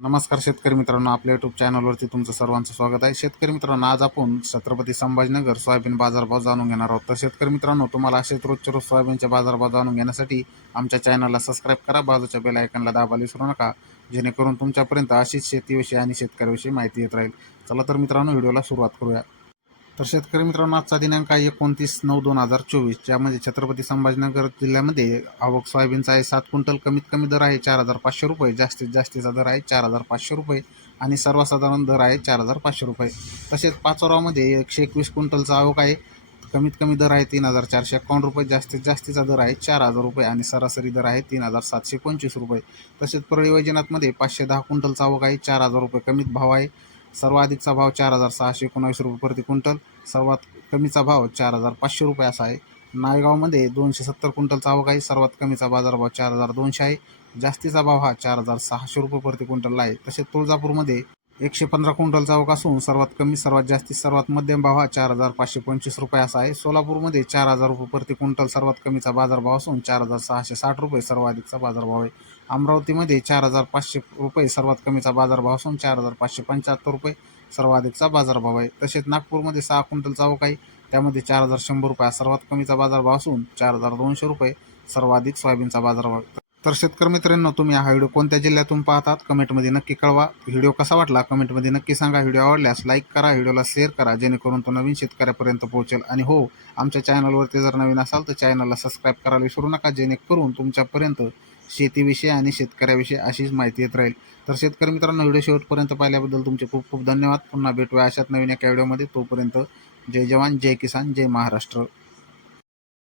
नमस्कार शेतकरी मित्रांनो आपल्या यूट्यूब चॅनलवरती तुमचं सर्वांचं स्वागत आहे. शेतकरी मित्रांनो आज आपण छत्रपती संभाजीनगर सोयाबीन बाजारभाव जाणून घेणार आहोत. तर शेतकरी मित्रांनो तुम्हाला असेच रोजच्या रोज सोयाबीनचे बाजारभाव जाणून घेण्यासाठी आमच्या चॅनलला सबस्क्राईब करा बाजूच्या बेल आयकनला दाबायला विसरू नका. जेणेकरून तुमच्यापर्यंत अशीच शेतीविषयी आणि शेतकऱ्याविषयी माहिती येत राहील. चला तर मित्रांनो व्हिडिओला सुरुवात करूया. तर शेतकरी मित्रांनो आजचा दिनांक आहे एकोणतीस नऊ दोन हजार चोवीस. ज्यामध्ये छत्रपती संभाजीनगर जिल्ह्यामध्ये आवक सोयाबीनचा आहे सात क्विंटल कमीत कमी दर आहे चार हजार पाचशे रुपये जास्तीत जास्तीचा दर आहे चार हजार पाचशे रुपये आणि सर्वसाधारण दर आहे चार हजार पाचशे रुपये. तसेच पाचोरावमध्ये एकशे एकवीस क्विंटलचा आवक आहे कमीत कमी दर आहे तीन हजार चारशे एकावन्न रुपये जास्तीत जास्तीचा दर आहे चार हजार रुपये आणि सरासरी दर आहे तीन हजार सातशे पंचवीस रुपये. तसेच परळी वैजनाथमध्ये पाचशे दहा क्विंटलचा आवक आहे चार हजार रुपये कमीत भाव आहे. सर्वाधिकचा भाव चार हजार सहाशे एकोणावीस रुपये प्रति क्विंटल. सर्वात कमीचा भाव चार हजार पाचशे रुपये असा आहे. नायगावमध्ये दोनशे सत्तर क्विंटलचा आवक आहे. सर्वात कमीचा बाजारभाव चार हजार दोनशे आहे. जास्तीचा भाव हा चार हजार सहाशे रुपये प्रति क्विंटलला आहे. तसेच तुळजापूरमध्ये एकशे पंधरा क्विंटलचा आवक असून सर्वात कमी सर्वात जास्तीत सर्वात मध्यम भाव हा चार हजार पाचशे पंचवीस रुपये असा आहे. सोलापूरमध्ये चार हजार रुपये प्रति क्विंटल सर्वात कमीचा बाजारभाव असून चार हजार सहाशे साठ रुपये सर्वाधिकचा बाजारभाव आहे. अमरावतीमध्ये चार हजार पाचशे रुपये सर्वात कमीचा बाजारभाव असून चार हजार पाचशे पंच्याहत्तर रुपये सर्वाधिकचा बाजारभाव आहे. तसेच नागपूरमध्ये सहा क्विंटलचा आवक आहे. त्यामध्ये चार हजार शंभर रुपये सर्वात कमीचा बाजारभाव असून चार हजार दोनशे रुपये सर्वाधिक सोयाबीनचा बाजारभाव तर शेतकरी मित्रांनो तुम्ही हा व्हिडिओ कोणत्या जिल्ह्यातून पाहतात कमेंटमध्ये नक्की कळवा. व्हिडिओ कसा वाटला कमेंटमध्ये नक्की सांगा. व्हिडिओ आवडल्यास लाईक करा व्हिडिओला शेअर करा जेणेकरून तो नवीन शेतकऱ्यापर्यंत पोहोचेल. आणि हो आमच्या चॅनलवरती जर नवीन असाल तर चॅनलला सबस्क्राईब करायला विसरू नका जेणेकरून तुमच्यापर्यंत शेतीविषयी आणि शेतकऱ्याविषयी अशीच माहिती येत राहील. तर शेतकरी मित्रांनो व्हिडिओ शेवटपर्यंत पाहिल्याबद्दल तुमचे खूप खूप धन्यवाद. पुन्हा भेटूया अशात नवीन एका व्हिडिओमध्ये. तोपर्यंत जय जवान जय किसान जय महाराष्ट्र.